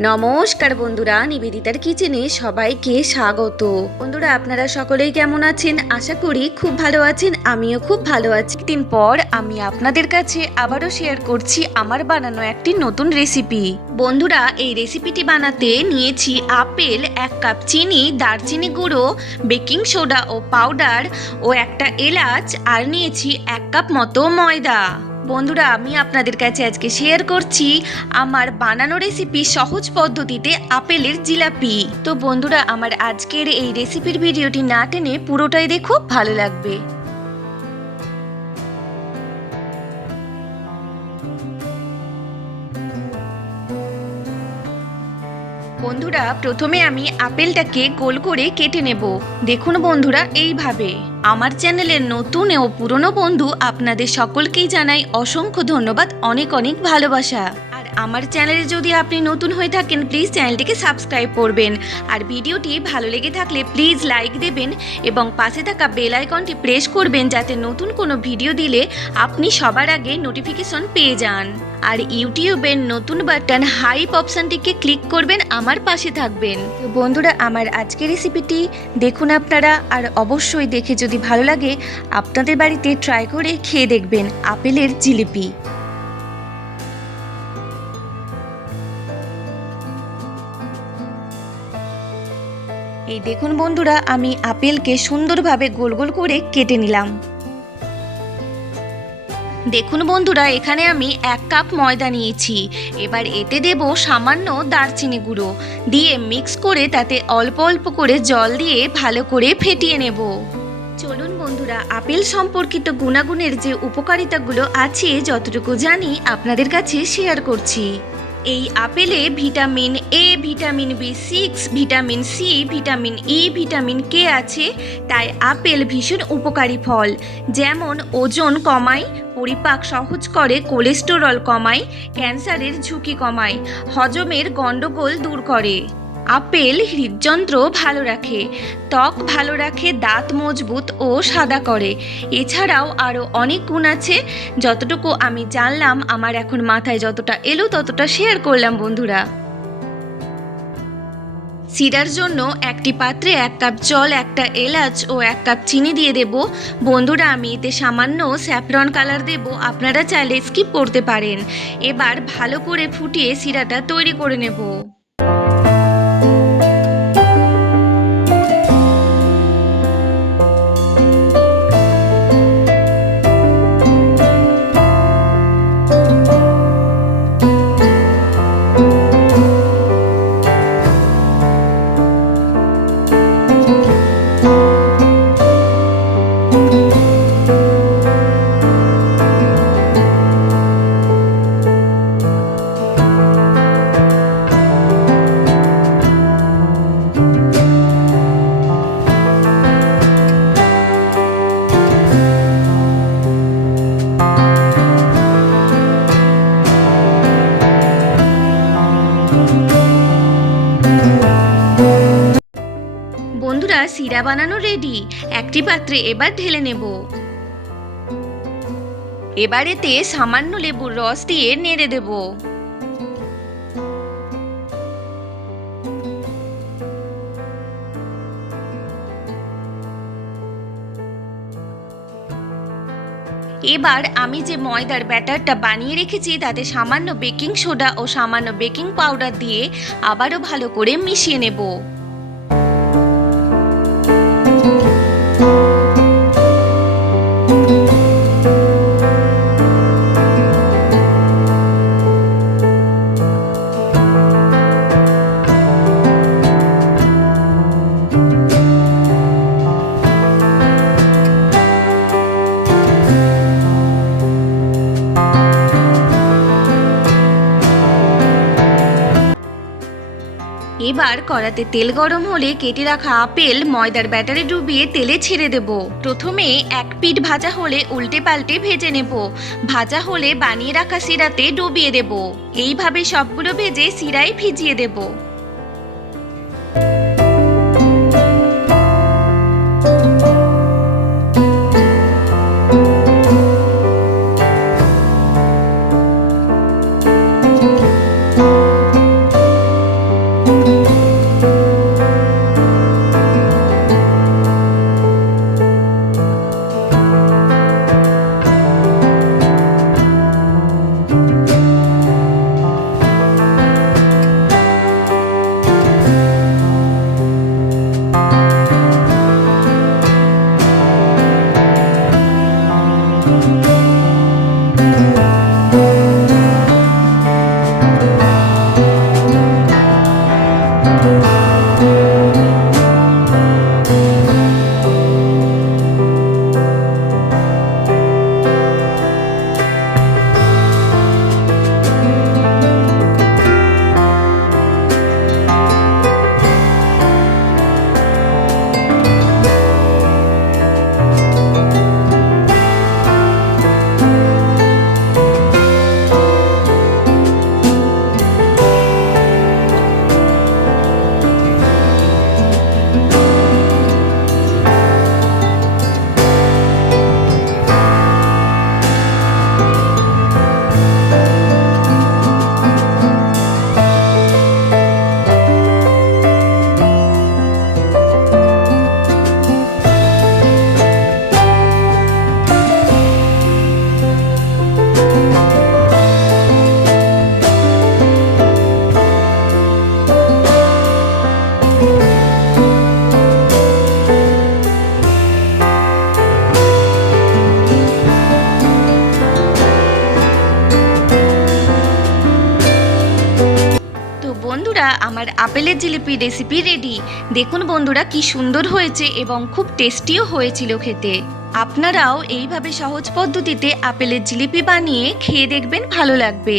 নমস্কার বন্ধুরা, নিবেদিতার কিচেনে সবাইকে স্বাগত। বন্ধুরা, আপনারা সকলেই কেমন আছেন? আশা করি খুব ভালো আছেন। আমিও খুব ভালো আছি। দিন পর আমি আপনাদের কাছে আবারও শেয়ার করছি আমার বানানো একটি নতুন রেসিপি। বন্ধুরা, এই রেসিপিটি বানাতে নিয়েছি আপেল, 1 কাপ চিনি, দারচিনি গুঁড়ো, বেকিং সোডা ও পাউডার ও একটা এলাচ, আর নিয়েছি 1 কাপ মতো ময়দা। বন্ধুরা, আমি আপনাদের কাছে আজকে শেয়ার করছি আমার বানানো রেসিপি সহজ পদ্ধতিতে আপেলের জিলাপি। তো বন্ধুরা, আমার আজকের এই রেসিপির ভিডিওটি না টেনে পুরোটাই দেখো, ভালো লাগবে। বন্ধুরা, প্রথমে আমি আপেলটাকে গোল করে কেটে নেব। দেখুন বন্ধুরা, এইভাবে। আমার চ্যানেলের নতুন ও পুরনো বন্ধু আপনাদের সকলকেই জানাই অসংখ্য ধন্যবাদ, অনেক অনেক ভালোবাসা। আর আমার চ্যানেলে যদি আপনি নতুন হয়ে থাকেন, প্লিজ চ্যানেলটিকে সাবস্ক্রাইব করবেন। আর ভিডিওটি ভালো লেগে থাকলে প্লিজ লাইক দেবেন এবং পাশে থাকা বেল আইকনটি প্রেস করবেন, যাতে নতুন কোনো ভিডিও দিলে আপনি সবার আগে নোটিফিকেশন পেয়ে যান। আর ইউটিউবের নতুন বাটন হাইপ অপশানটিকে ক্লিক করবেন, আমার পাশে থাকবেন। তো বন্ধুরা, আমার আজকের রেসিপিটি দেখুন আপনারা, আর অবশ্যই দেখে যদি ভালো লাগে আপনাদের বাড়িতে ট্রাই করে খেয়ে দেখবেন আপেলের জিলিপি। এই দেখুন বন্ধুরা, আমি আপেলকে সুন্দরভাবে গোল গোল করে কেটে নিলাম। দেখুন বন্ধুরা, এখানে আমি 1 কাপ ময়দা নিয়েছি। এবার এতে দেব সামান্য দারচিনি গুঁড়ো, দিয়ে মিক্স করে তাতে অল্প অল্প করে জল দিয়ে ভালো করে ফেটিয়ে নেব। চলুন বন্ধুরা, আপেল সম্পর্কিত গুণাগুণের যে উপকারিতাগুলো আছে যতটুকু জানি আপনাদের কাছে শেয়ার করছি। এই আপেলে ভিটামিন এ, ভিটামিন বি6, vitamin C, vitamin E, vitamin K আছে। তাই আপেল ভীষণ উপকারী ফল। যেমন ওজন কমায়, পরিপাক সহজ করে, কোলেস্টেরল কমায়, ক্যান্সারের ঝুঁকি কমায়, হজমের গণ্ডগোল দূর করে। আপেল হৃদযন্ত্র ভালো রাখে, ত্বক ভালো রাখে, দাঁত মজবুত ও সাদা করে। এছাড়াও আরও অনেক গুণ আছে, যতটুকু আমি জানলাম, আমার এখন মাথায় যতটা এলো ততটা শেয়ার করলাম বন্ধুরা। সিরার জন্য একটি পাত্রে 1 কাপ জল, একটা এলাচ ও 1 কাপ চিনি দিয়ে দেব। বন্ধুরা, আমি এতে সামান্য স্যাফরন কালার দেব, আপনারা চাইলে স্কিপ করতে পারেন। এবার ভালো করে ফুটিয়ে সিরাটা তৈরি করে নেব। বন্ধুরা, সিরা বানানো রেডি। একটি পাত্রে এবার ঢেলে নেব। এবার এতে সামান্য লেবুর রস দিয়ে নেড়ে দেব। এবার আমি যে ময়দার ব্যাটারটা বানিয়ে রেখেছি তাতে সামান্য বেকিং সোডা ও সামান্য বেকিং পাউডার দিয়ে আবারও ভালো করে মিশিয়ে নেব। এবার কড়াতে তেল গরম হলে কেটে রাখা আপেল ময়দার ব্যাটারে ডুবিয়ে তেলে ছেড়ে দেব। প্রথমে এক পিঠ ভাজা হলে উল্টে পাল্টে ভেজে নেব। ভাজা হলে বানিয়ে রাখা সিরাতে ডুবিয়ে দেব। এইভাবে সবগুলো ভেজে সিরায় ভিজিয়ে দেব। আপেলের জিলিপি রেসিপি রেডি। দেখুন বন্ধুরা কি সুন্দর হয়েছে এবং খুব টেস্টিও হয়েছিল খেতে। আপনারাও এইভাবে সহজ পদ্ধতিতে আপেলের জিলিপি বানিয়ে খেয়ে দেখবেন, ভালো লাগবে।